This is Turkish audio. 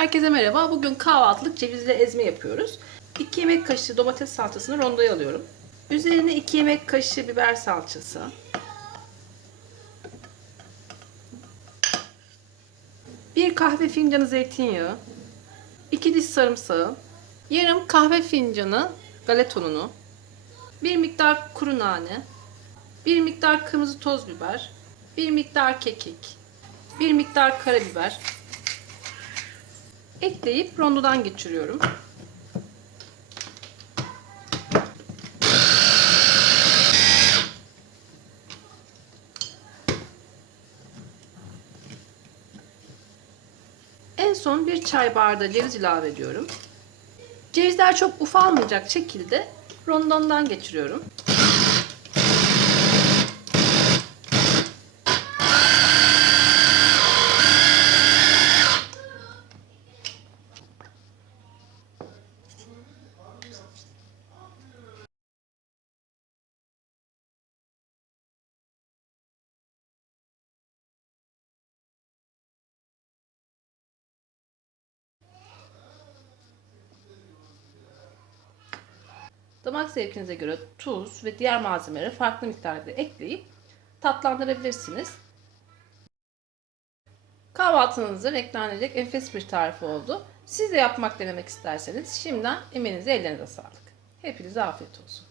Herkese merhaba. Bugün kahvaltılık cevizli ezme yapıyoruz. 2 yemek kaşığı domates salçasını rondoya alıyorum. Üzerine 2 yemek kaşığı biber salçası. Bir kahve fincanı zeytinyağı. 2 diş sarımsağı. Yarım kahve fincanı galeta ununu. Bir miktar kuru nane. Bir miktar kırmızı toz biber. Bir miktar kekik. Bir miktar karabiber. Ekleyip rondodan geçiriyorum. En son bir çay bardağı ceviz ilave ediyorum. Cevizler çok ufalmayacak şekilde rondondan geçiriyorum. Damak zevkinize göre tuz ve diğer malzemeleri farklı miktarda ekleyip tatlandırabilirsiniz. Kahvaltınızı renklendirecek enfes bir tarif oldu. Siz de yapmak denemek isterseniz şimdiden emeğinize ellerinize sağlık. Hepinize afiyet olsun.